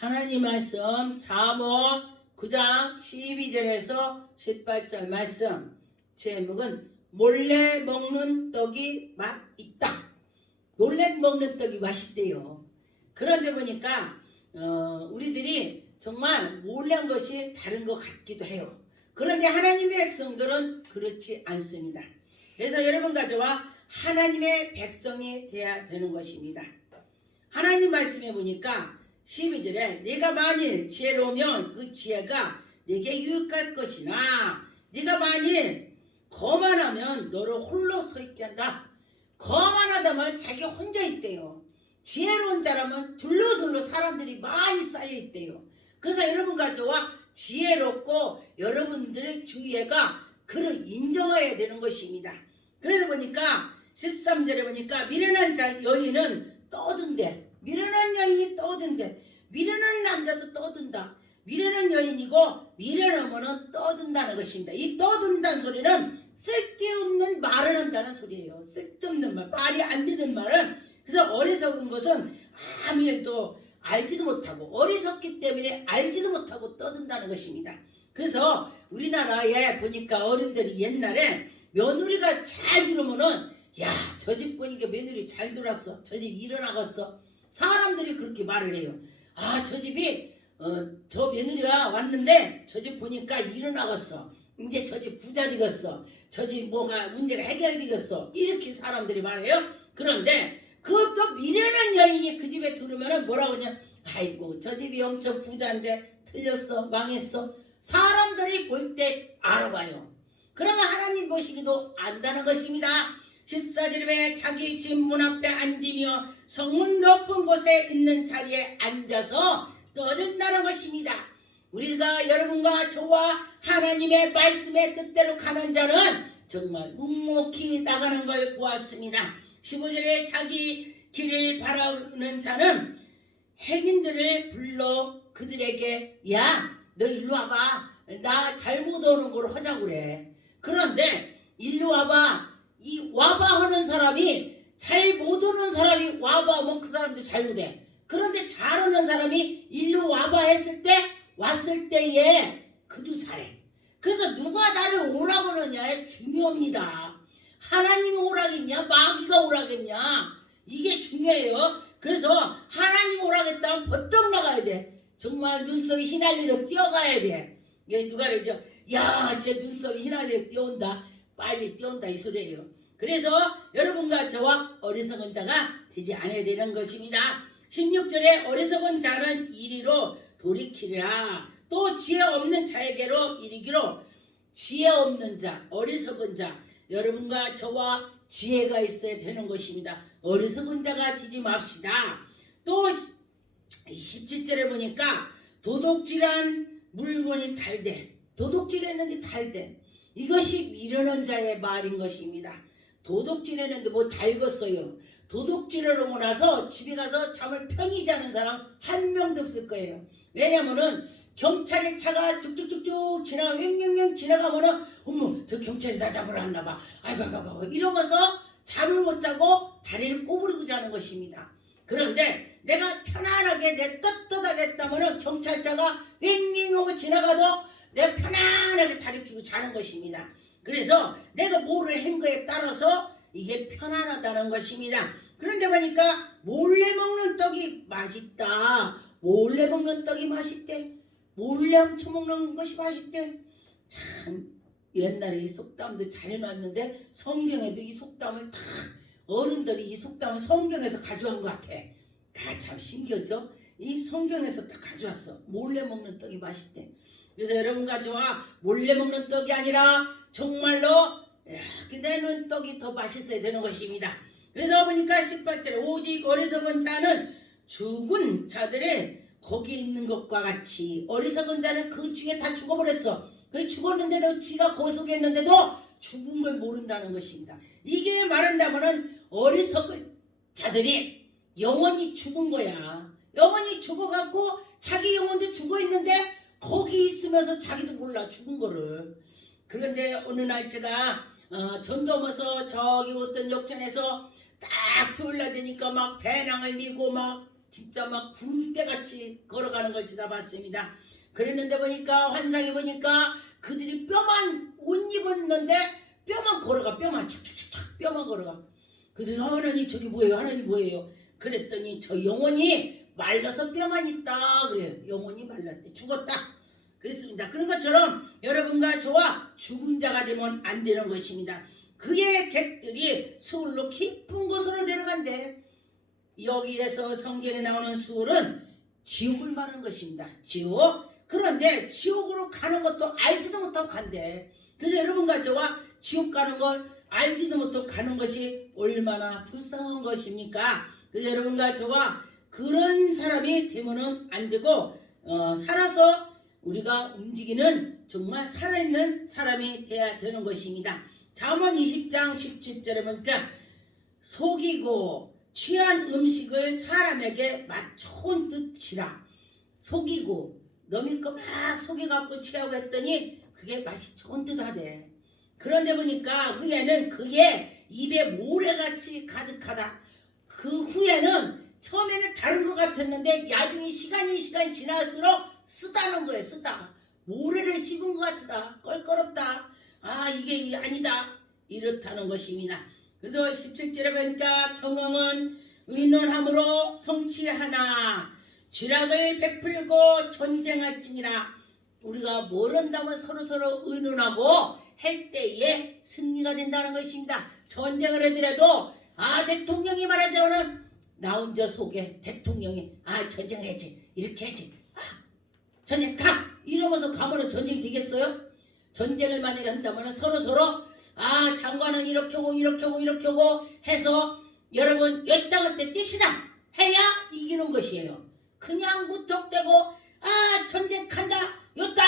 하나님 말씀 잠언 9장 12절에서 18절 말씀 제목은 몰래 먹는 떡이 맛있다. 몰래 먹는 떡이 맛있대요. 그런데 보니까 우리들이 정말 몰래 한 것이 다른 것 같기도 해요. 그런데 하나님의 백성들은 그렇지 않습니다. 그래서 여러분과 저와 하나님의 백성이 되어야 되는 것입니다. 하나님 말씀에 보니까 12절에 네가 만일 지혜로우면 그 지혜가 네게 유익할 것이나 네가 만일 거만하면 너를 홀로 서 있게 한다. 거만하다면 자기 혼자 있대요. 지혜로운 자라면 둘러둘러 사람들이 많이 쌓여 있대요. 그래서 여러분과 저와 지혜롭고 여러분들의 주위가 그를 인정해야 되는 것입니다. 그래서 보니까 13절에 보니까 미련한 자 여인은 떠든대. 미련한 여인이 떠든대. 미련한 남자도 떠든다. 미련한 여인이고 미련하면은 떠든다는 것입니다. 이 떠든다는 소리는 쓸데없는 말을 한다는 소리예요. 쓸데없는 말, 말이 안 되는 말은. 그래서 어리석은 것은 아무 일도 알지도 못하고 어리석기 때문에 알지도 못하고 떠든다는 것입니다. 그래서 우리나라에 보니까 어른들이 옛날에 며느리가 잘 들어오면은 야, 저 집 보니까 며느리 잘 들어왔어. 저 집 일어나갔어. 사람들이 그렇게 말을 해요. 아, 저 집이 저 며느리가 왔는데 저 집 보니까 일어나갔어. 이제 저 집 부자 되겠어. 저 집 뭐가 문제가 해결되겠어. 이렇게 사람들이 말해요. 그런데 그것도 미련한 여인이 그 집에 들으면 뭐라고 하냐. 아이고 저 집이 엄청 부자인데 틀렸어. 망했어. 사람들이 볼 때 알아봐요. 그러면 하나님 보시기도 안다는 것입니다. 14절에 자기 집 문 앞에 앉으며 성문 높은 곳에 있는 자리에 앉아서 떠든다는 것입니다. 우리가 여러분과 저와 하나님의 말씀의 뜻대로 가는 자는 정말 묵묵히 나가는 걸 보았습니다. 15절에 자기 길을 바라는 자는 행인들을 불러 그들에게 야, 너 일로 와봐. 나 잘못 오는 걸 하자고 그래. 그런데 일로 와봐. 이 와봐 하는 사람이 잘 못 오는 사람이 와봐 하면 그 사람도 잘못해. 그런데 잘 오는 사람이 일로 와봐 했을 때 왔을 때에 그도 잘해. 그래서 누가 나를 오라고 하느냐에 중요합니다. 하나님이 오라겠냐 마귀가 오라겠냐 이게 중요해요. 그래서 하나님 오라겠다면 버떡 나가야 돼. 정말 눈썹이 휘날리듯 뛰어가야 돼. 누가 그러죠? 야, 제 눈썹이 휘날리듯 뛰어온다. 빨리 뛰어온다 이 소리예요. 그래서 여러분과 저와 어리석은 자가 되지 않아야 되는 것입니다. 16절에 어리석은 자는 이리로 돌이키리라. 또 지혜 없는 자에게로 이르기로. 지혜 없는 자, 어리석은 자, 여러분과 저와 지혜가 있어야 되는 것입니다. 어리석은 자가 되지 맙시다. 또 17절에 보니까 도둑질한 물건이 달대. 도둑질했는데 달대. 이것이 미련한 자의 말인 것입니다. 도둑질했는데 뭐 달궜어요. 도둑질을 하고 나서 집에 가서 잠을 편히 자는 사람 한 명도 없을 거예요. 왜냐면은 경찰의 차가 쭉쭉쭉쭉 지나가 횡령령 지나가면은 어머 저 경찰이 나 잡으러 왔나 봐. 아이고 이러면서 잠을 못 자고 다리를 꼬부리고 자는 것입니다. 그런데 내가 편안하게 내 떳떳하게 했다면은 경찰차가 횡령하고 지나가도 내가 편안하게 다리 펴고 자는 것입니다. 그래서 내가 뭐를 한 거에 따라서 이게 편안하다는 것입니다. 그런데 보니까 몰래 먹는 떡이 맛있다. 몰래 먹는 떡이 맛있대. 몰래 훔쳐먹는 것이 맛있대. 참 옛날에 이 속담도 잘 해놨는데 성경에도 이 속담을 다 어른들이 이 속담을 성경에서 가져온 것 같아. 참 신기하죠? 이 성경에서 딱 가져왔어. 몰래 먹는 떡이 맛있대. 그래서 여러분과 저와 몰래 먹는 떡이 아니라 정말로 이렇게 내놓은 떡이 더 맛있어야 되는 것입니다. 그래서 보니까 18절에 오직 어리석은 자는 죽은 자들의 거기 있는 것과 같이. 어리석은 자는 그 중에 다 죽어버렸어. 그 죽었는데도 지가 고속했는데도 죽은 걸 모른다는 것입니다. 이게 말한다면은 어리석은 자들이 영원히 죽은 거야. 영원히 죽어갖고 자기 영혼도 죽어있는데 거기 있으면서 자기도 몰라 죽은 거를. 그런데 어느 날 제가 전도하면서 저기 어떤 역전에서 딱 토요일날 되니까 막 배낭을 미고 막 진짜 막 구름대같이 걸어가는 된다는 걸 제가 봤습니다. 그랬는데 보니까 환상에 보니까 그들이 뼈만 옷 입었는데 뼈만 걸어가, 뼈만 착착착착 뼈만 걸어가. 그래서 하나님 저기 뭐예요? 하나님 뭐예요? 그랬더니 저 영혼이 말라서 뼈만 있다 그래요. 영혼이 말랐대, 죽었다 그랬습니다. 그런 것처럼 여러분과 저와 죽은 자가 되면 안 되는 것입니다. 그의 객들이 수울로 깊은 곳으로 내려간대. 여기에서 성경에 나오는 수울은 지옥을 말하는 것입니다. 지옥. 그런데 지옥으로 가는 것도 알지도 못하고 간대. 그래서 여러분과 저와 지옥 가는 걸 알지도 못하고 가는 것이 얼마나 불쌍한 것입니까? 그래서 여러분과 저와 그런 사람이 되면은 안 되고 살아서 우리가 움직이는 정말 살아있는 사람이 돼야 되는 것입니다. 잠언 20장 17절에 보니까 속이고 취한 음식을 사람에게 맛 좋은 뜻이라. 속이고 너미 거 막 속여갖고 취하고 했더니 그게 맛이 좋은 듯 하대. 그런데 보니까 후에는 그게 입에 모래같이 가득하다. 그 후에는 처음에는 다른 것 같았는데 나중에 시간이 지날수록 쓰다는 거예요. 쓰다. 모래를 씹은 것 같다. 껄끄럽다. 아 이게 아니다. 이렇다는 것입니다. 그래서 17절에 보니까 경영은 의논함으로 성취하나 쥐락을 베풀고 전쟁할지니라. 우리가 뭘 한다면 서로서로 의논하고 할 때에 승리가 된다는 것입니다. 전쟁을 하더라도 대통령이 말하자면 나 혼자 속에 대통령이 전쟁해야지 이렇게 해야지 전쟁 가 이러면서 가면은 전쟁이 되겠어요? 전쟁을 만약에 한다면 서로서로 장관은 이렇게 하고 이렇게 하고 이렇게 하고 해서 여러분 여땅 때 뜁시다 해야 이기는 것이에요. 그냥 무턱대고 전쟁 간다 요따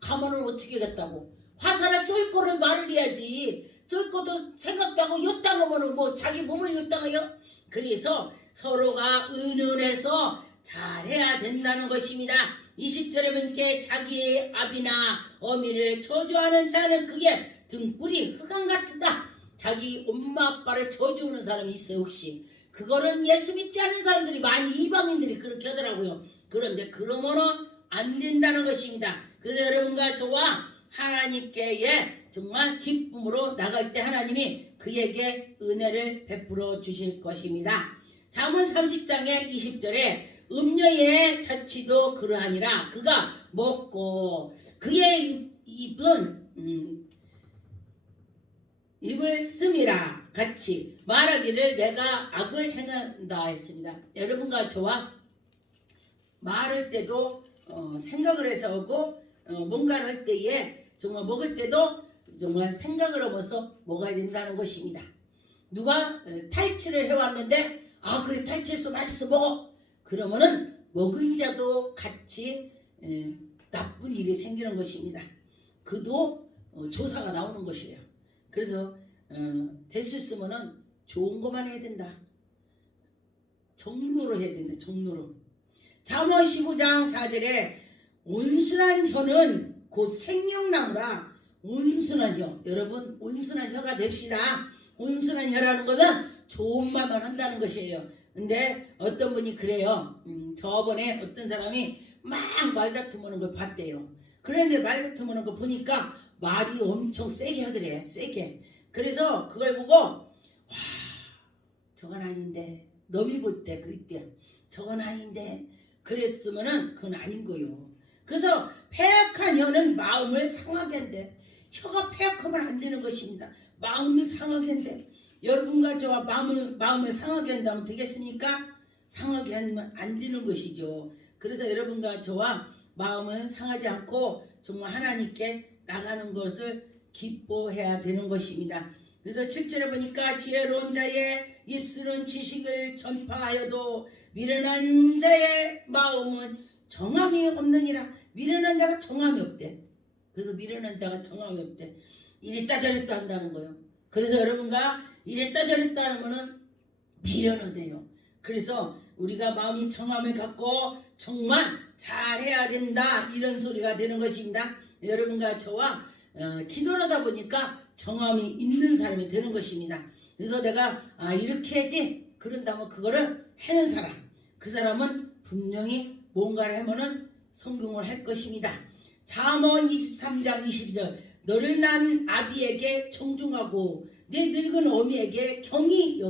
가면은 어떻게 하겠다고. 화살을 쏠 거를 말을 해야지. 쏠 것도 생각도 하고 요땅 하면은 뭐 자기 몸을 요땅해요. 그래서 서로가 의논해서 잘해야 된다는 것입니다. 20절에 보니까 자기의 아비나 어미를 저주하는 자는 그게 등불이 흑암 같다. 자기 엄마 아빠를 저주하는 사람이 있어요 혹시? 그거는 예수 믿지 않는 사람들이 많이 이방인들이 그렇게 하더라고요. 그런데 그러면은 안 된다는 것입니다. 그래서 여러분과 저와 하나님께 정말 기쁨으로 나갈 때 하나님이 그에게 은혜를 베풀어 주실 것입니다. 잠언 30장의 20절에 음녀의 자취도 그러하니라. 그가 먹고 그의 입을 씀이라 같이 말하기를 내가 악을 행한다 했습니다. 여러분과 저와 말할 때도 생각을 해서 하고 뭔가를 할 때에 정말 먹을 때도 정말 생각을 하면서 먹어야 된다는 것입니다. 누가 탈취를 해왔는데 그래 탈취해서 맛있어 먹어. 그러면은 먹은 자도 같이 나쁜 일이 생기는 것입니다. 그도 조사가 나오는 것이에요. 그래서 될 수 있으면은 좋은 것만 해야 된다. 정로로 해야 된다. 정로로. 잠언 15장 4절에 온순한 혀는 곧 생명나무라. 온순한 혀. 여러분 온순한 혀가 됩시다. 온순한 혀라는 것은 좋은 말만 한다는 것이에요. 근데 어떤 분이 그래요. 저번에 어떤 사람이 막 말다툼하는 걸 봤대요. 그런데 말다툼하는 거 보니까 말이 엄청 세게 하더래. 세게. 그래서 그걸 보고 저건 아닌데 너미 볼 때 그랬대요. 저건 아닌데 그랬으면은 그건 아닌 거요. 그래서 패악한 혀는 마음을 상하게 한대. 혀가 패악하면 안 되는 것입니다. 마음을 상하게 한대. 여러분과 저와 마음을 상하게 한다면 되겠습니까? 상하게 하면 안 되는 것이죠. 그래서 여러분과 저와 마음을 상하지 않고 정말 하나님께 나가는 것을 기뻐해야 되는 것입니다. 그래서 7절에 보니까 지혜로운 자의 입술은 지식을 전파하여도 미련한 자의 마음은 정함이 없느니라. 미련한 자가 정함이 없대. 그래서 미련한 자가 정함이 없대. 이랬다 저랬다 한다는 거예요. 그래서 여러분과 이랬다 저랬다 하는 거는 미련하대요. 그래서 우리가 마음이 정함을 갖고 정말 잘해야 된다 이런 소리가 되는 것입니다. 여러분과 저와 기도를 하다 보니까 정함이 있는 사람이 되는 것입니다. 그래서 내가 이렇게 해야지 그런다면 그거를 해는 사람, 그 사람은 분명히 뭔가를 하면은 성공을 할 것입니다. 잠언 23장 22절 너를 낳은 아비에게 청중하고 내 늙은 어미에게 경히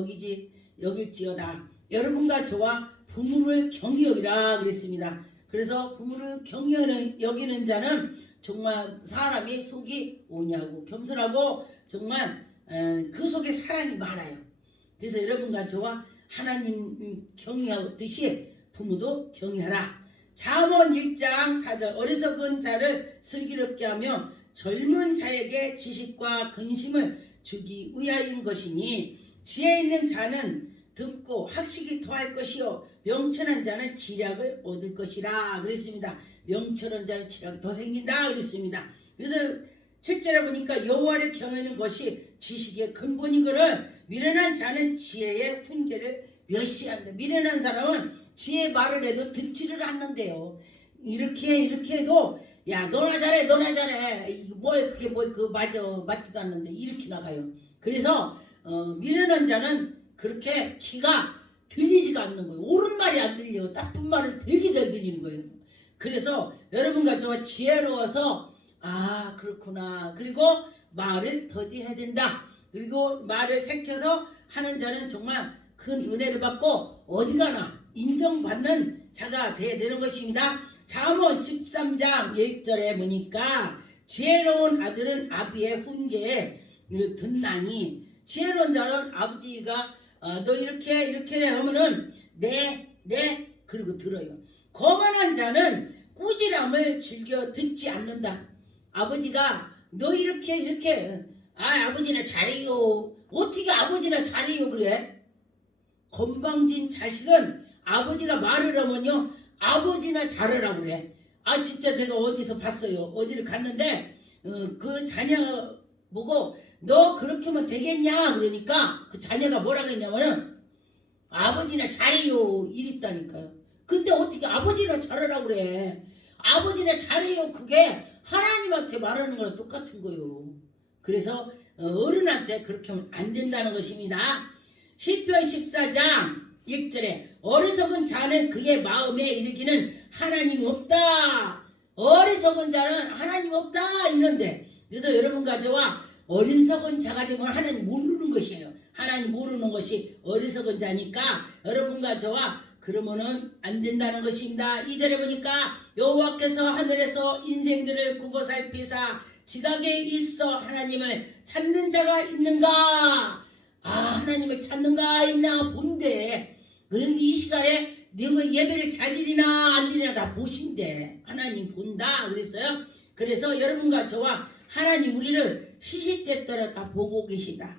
여길지어다. 여러분과 저와 부모를 경히 여기라 그랬습니다. 그래서 부모를 경히 여기는 자는 정말 사람이 속이 오냐고 겸손하고 정말 그 속에 사랑이 많아요. 그래서 여러분과 저와 하나님 경외하듯이 부모도 경외하라. 잠언 1장 4절 어리석은 자를 슬기롭게 하며 젊은 자에게 지식과 근심을 주기 위하여인 것이니 지혜 있는 자는 듣고 학식이 더할 것이요 명철한 자는 지략을 얻을 것이라 그랬습니다. 명철한 자는 지략이 더 생긴다 그랬습니다. 그래서 7절에 보니까 여호와를 경외하는 것이 지식의 근본이거늘 미련한 자는 지혜의 훈계를 멸시한다. 미련한 사람은 지혜의 말을 해도 듣지를 않는데요. 이렇게 해도 야 너나 잘해 그게 맞지도 않는데 이렇게 나가요. 그래서 미련한 자는 그렇게 귀가 들리지가 않는 거예요. 옳은 말이 안 들려요. 나쁜 말은 되게 잘 들리는 거예요. 그래서 여러분과 저와 지혜로워서 아 그렇구나. 그리고 말을 더디해야 된다. 그리고 말을 새겨서 하는 자는 정말 큰 은혜를 받고 어디 가나 인정받는 자가 되어야 되는 것입니다. 잠언 13장 1절에 보니까 지혜로운 아들은 아비의 훈계에 듣나니 지혜로운 자는 아버지가 너 이렇게 하면은 네 그리고 들어요. 거만한 자는 꾸지람을 즐겨 듣지 않는다. 아버지가 너 이렇게 아버지나 잘해요. 어떻게 아버지나 잘해요 그래? 건방진 자식은 아버지가 말을 하면요 아버지나 잘하라고 그래. 진짜 제가 어디서 봤어요. 어디를 갔는데 그 자녀 보고 너 그렇게 하면 되겠냐 그러니까 그 자녀가 뭐라고 했냐면은 아버지나 잘해요 이랬다니까요. 근데 어떻게 아버지나 잘하라고 그래. 아버지나 잘해요 그게 하나님한테 말하는 거랑 똑같은 거예요. 그래서 어른한테 그렇게 하면 안 된다는 것입니다. 시편 14장 1절에 어리석은 자는 그의 마음에 이르기는 하나님이 없다. 어리석은 자는 하나님 없다 이런데 그래서 여러분과 저와 어리석은 자가 되면 하나님 모르는 것이에요. 하나님 모르는 것이 어리석은 자니까 여러분과 저와 그러면은 안 된다는 것입니다. 2절에 보니까 여호와께서 하늘에서 인생들을 굽어 살피사 지각에 있어 하나님을 찾는 자가 있는가? 하나님을 찾는가 있나 본데 그럼 이 시간에 네가 예배를 잘 드리나 안 드리나 다 보신대. 하나님 본다 그랬어요. 그래서 여러분과 저와 하나님 우리를 시시때때로 다 보고 계시다.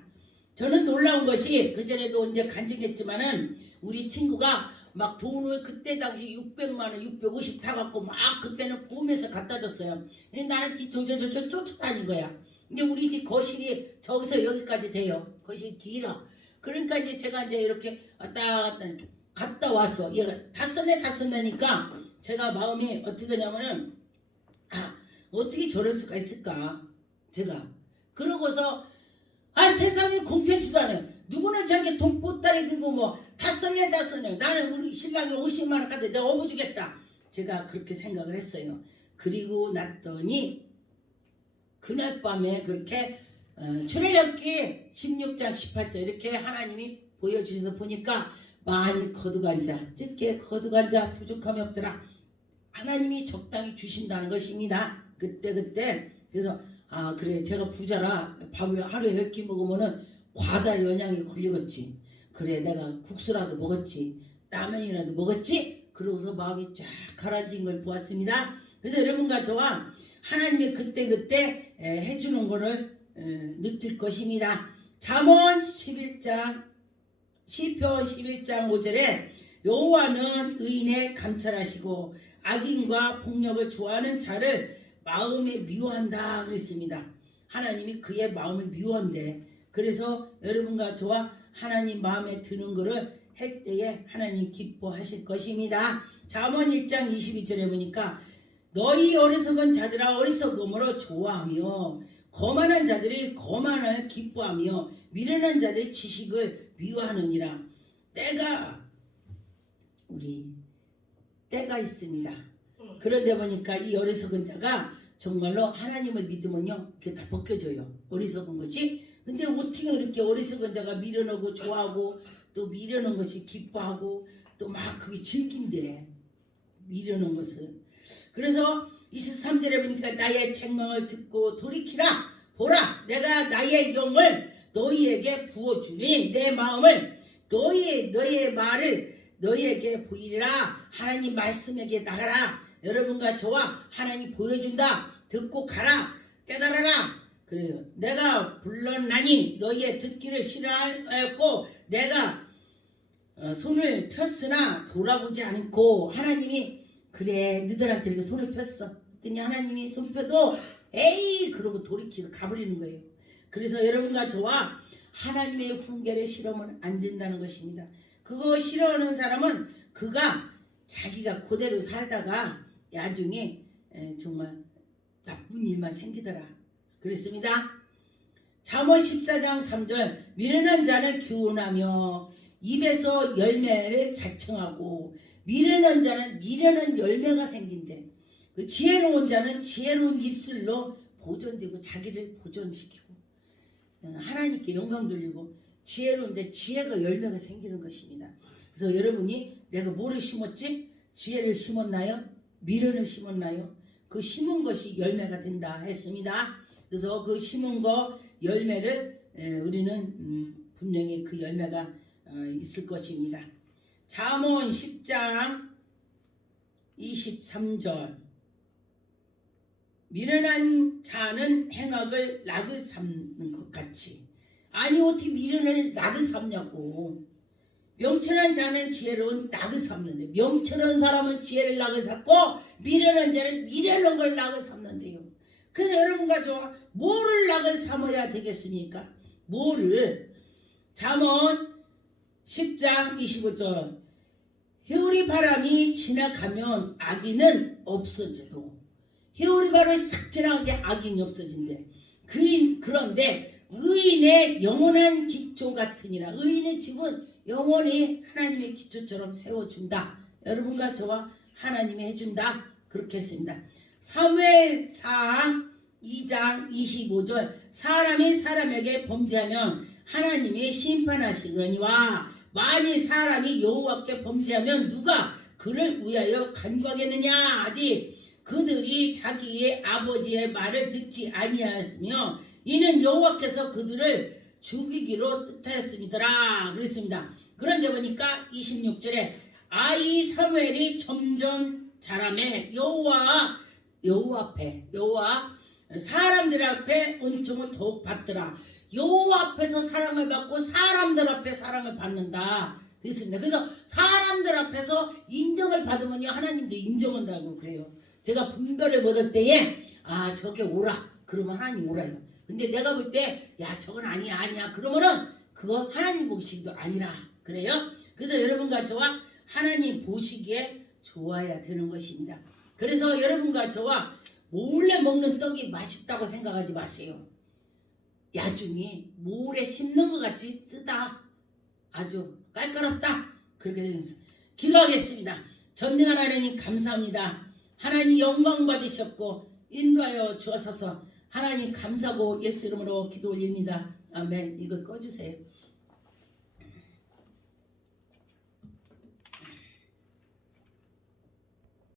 저는 놀라운 것이 그전에도 언제 간증했지만은 우리 친구가 막 돈을 그때 당시 600만원 650 타갖고 막 그때는 보험에서 갖다 줬어요. 나는 저저 쫓아다닌 거야. 근데 우리 집 거실이 저기서 여기까지 돼요. 거실이 길어. 그러니까 이제 제가 이제 이렇게 갔다 왔어. 얘가 다 썼네니까 제가 마음이 어떻게 되냐면은 어떻게 저럴 수가 있을까 제가 그러고서 세상이 공평치도 않아요. 누구는 저렇게 돈 보따리 들고 뭐 다 썼네 나는 우리 신랑이 50만원 갖다 내가 업어주겠다. 제가 그렇게 생각을 했어요. 그리고 났더니 그날 밤에 그렇게 출애굽기 16장 18절 이렇게 하나님이 보여주셔서 보니까 많이 거두간 자 적게 거두간 자 부족함이 없더라. 하나님이 적당히 주신다는 것입니다. 그때 그래서 그래 제가 부자라 밥을 하루에 10끼 먹으면은 과다 영양이 걸리겠지. 그래 내가 국수라도 먹었지 라면이라도 먹었지. 그러고서 마음이 쫙 가라앉은 걸 보았습니다. 그래서 여러분과 저와 하나님이 그때 해주는 거를 느낄 것입니다. 잠언 11장 시편 11장 5절에 여호와는 의인의 감찰하시고 악인과 폭력을 좋아하는 자를 마음에 미워한다 그랬습니다. 하나님이 그의 마음을 미워한대. 그래서 여러분과 저와 하나님 마음에 드는 거를 할 때에 하나님 기뻐하실 것입니다. 잠언 1장 22절에 보니까 너희 어리석은 자들아 어리석음으로 좋아하며 거만한 자들이 거만을 기뻐하며 미련한 자들의 지식을 미워하느니라. 때가 우리 때가 있습니다. 그런데 보니까 이 어리석은 자가 정말로 하나님을 믿으면요 이렇게 다 벗겨져요. 어리석은 것이. 근데 어떻게 이렇게 어리석은 자가 미련하고 좋아하고 또 미련한 것이 기뻐하고 또 막 그게 즐긴대. 미련한 것은. 그래서 23절에 보니까 나의 책망을 듣고 돌이키라. 보라 내가 나의 영을 너희에게 부어주니 내 마음을 너희의 말을 너희에게 보이리라. 하나님 말씀에게 나가라. 여러분과 저와 하나님 보여준다. 듣고 가라. 깨달아라. 그래요. 내가 불렀나니 너희의 듣기를 싫어하였고 내가 손을 폈으나 돌아보지 않고 하나님이 그래 너희들한테 이렇게 손을 폈어. 그랬더니 하나님이 손 펴도 에이 그러고 돌이켜서 가버리는 거예요. 그래서 여러분과 저와 하나님의 훈계를 싫으면 안 된다는 것입니다. 그거 싫어하는 사람은 그가 자기가 그대로 살다가 나중에 정말 나쁜 일만 생기더라. 그랬습니다. 잠언 14장 3절 미련한 자는 교훈하며 입에서 열매를 자청하고 미련한 자는 미련한 열매가 생긴대. 그 지혜로운 자는 지혜로운 입술로 보존되고 자기를 보존시키고 하나님께 영광 돌리고 지혜로운 자 지혜가 열매가 생기는 것입니다. 그래서 여러분이 내가 뭐를 심었지? 지혜를 심었나요? 미련을 심었나요? 그 심은 것이 열매가 된다 했습니다. 그래서 그 심은 거 열매를 우리는 분명히 그 열매가 있을 것입니다. 잠언 10장 23절 미련한 자는 행악을 낙을 삼는 것 같이. 아니 어떻게 미련을 낙을 삼냐고. 명철한 자는 지혜로운 낙을 삼는데 명철한 사람은 지혜를 낙을 삼고 미련한 자는 미련한 걸 낙을 삼는데요. 그래서 여러분과 저 뭐를 낙을 삼아야 되겠습니까? 뭐를? 잠언 10장 25절 해오리 바람이 지나가면 악인은 없어져도 해오리 바람이 싹 지나가게 악인이 없어진대. 그런데 의인의 영원한 기초 같으니라. 의인의 집은 영원히 하나님의 기초처럼 세워준다. 여러분과 저와 하나님이 해준다. 그렇게 했습니다. 사무엘상 2장 25절 사람이 사람에게 범죄하면 하나님이 심판하시려니와 만일 사람이 여호와께 범죄하면 누가 그를 위하여 간구하겠느냐 하디 그들이 자기의 아버지의 말을 듣지 아니하였으며 이는 여호와께서 그들을 죽이기로 뜻하였습니다라 그랬습니다. 그런데 보니까 26절에 아이 사무엘이 점점 자라매 여호와 사람들 앞에 은총을 더욱 받더라. 여호와 앞에서 사랑을 받고 사람들 앞에 사랑을 받는다 그랬습니다. 그래서 사람들 앞에서 인정을 받으면요 하나님도 인정한다고 그래요. 제가 분별을 얻을 때에 아 저게 오라 그러면 하나님 오라요. 근데 내가 볼 때 야 저건 아니야 그러면은 그거 하나님 보시기도 아니라 그래요. 그래서 여러분과 저와 하나님 보시기에 좋아야 되는 것입니다. 그래서 여러분과 저와 몰래 먹는 떡이 맛있다고 생각하지 마세요. 야중에 모래 씹는 것 같이 쓰다 아주 깔깔없다 그렇게 되면서 기도하겠습니다. 전능한 하나님 감사합니다. 하나님 영광 받으셨고 인도하여 주옵소서. 하나님 감사하고 예수 이름으로 기도 올립니다. 아멘. 이거 꺼주세요.